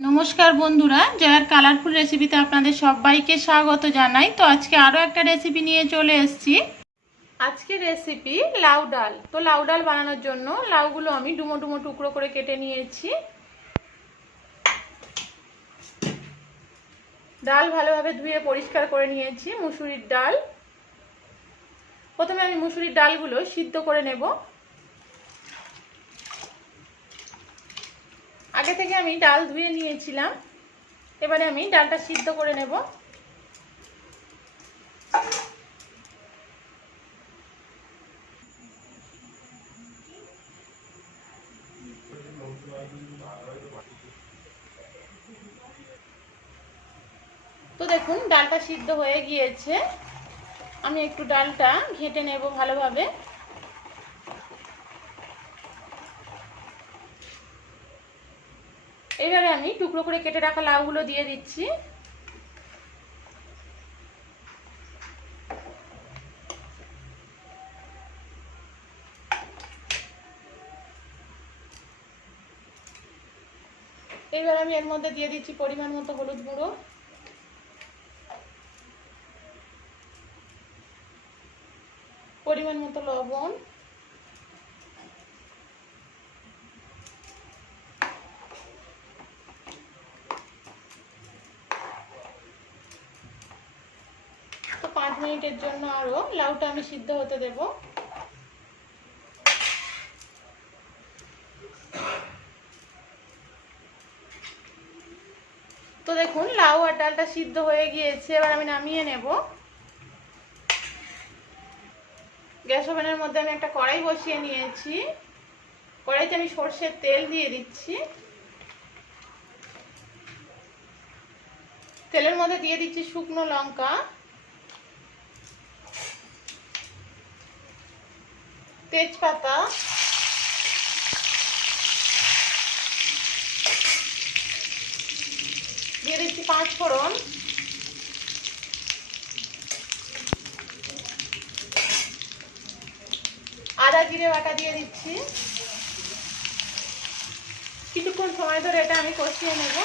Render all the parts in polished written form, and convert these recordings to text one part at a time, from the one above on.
नमस्कार बंधुरा जयार कलरफुल रेसिपिते आपनादेर सबाइके स्वागत जानाई। तो आज के आरो एक रेसिपि निये चले एसेछि। आजके रेसिपि लाउ डाल। तो लाउ डाल बानानोर जोन्नो लाउगुलो आमि डुमो डुमो टुकरो करे केटे नियेछि। डाल भालोभाबे धुए परिष्कार करे नियेछि। मुसुरिर डाल प्रथमे आमि मुसुरिर डालगुलो सिद्ध करे नेब। आगे থেকে আমি ডাল ধুয়ে নিয়েছিলাম। এবারে আমি ডালটা সিদ্ধ করে নেব। তো দেখুন ডালটা সিদ্ধ হয়ে গিয়েছে। আমি একটু ডালটা ঘেঁটে নেব ভালোভাবে। এবারে আমি টুকরো করে কেটে রাখা লাউগুলো দিয়ে দিচ্ছি। এবার আমি এর মধ্যে দিয়ে দিচ্ছি পরিমাণ মতো হলুদ গুঁড়ো, পরিমাণ মতো লবণ, तो 5 मिनिटेर जন্য আরো লাউটা আমি সিদ্ধ হতে দেব। তো দেখুন লাউ আর ডালটা সিদ্ধ হয়ে গিয়েছে। এবার আমি নামিয়ে নেব। গ্যাস ওভেনের মধ্যে আমি একটা কড়াই বসিয়ে নিয়েছি। কড়াইতে আমি সরষের তেল দিয়ে দিচ্ছি। তেলের মধ্যে দিয়ে দিচ্ছি শুকনো লঙ্কা, তেজপাতা, দিয়ে দিচ্ছি 5 ফোড়ন, আদা জিরে বাটা দিয়ে দিচ্ছি। কিছুক্ষণ সময় ধরে এটা আমি কষিয়ে নেব।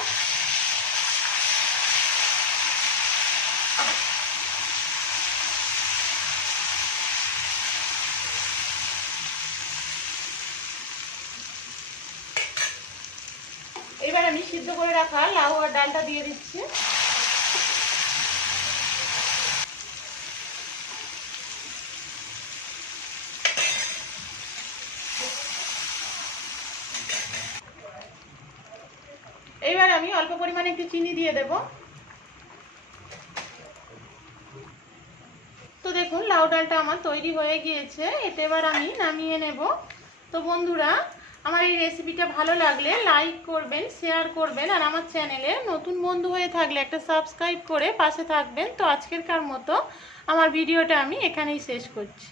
এবার আমি সিদ্ধ করে রাখা লাউ আর ডালটা দিয়ে দিচ্ছি। এইবার আমি অল্প পরিমাণে একটু চিনি দিয়ে দেব। তো দেখুন লাউ ডালটা আমার তৈরি হয়ে গিয়েছে। এটা এবার আমি নামিয়ে নেব। তো বন্ধুরা আমার এই রেসিপিটা ভালো লাগলে লাইক করবেন, শেয়ার করবেন, আর আমার চ্যানেলে নতুন বন্ধু হয়ে থাকলে একটা সাবস্ক্রাইব করে পাশে থাকবেন। তো আজকেরকার মতো আমার ভিডিওটা আমি এখানেই শেষ করছি।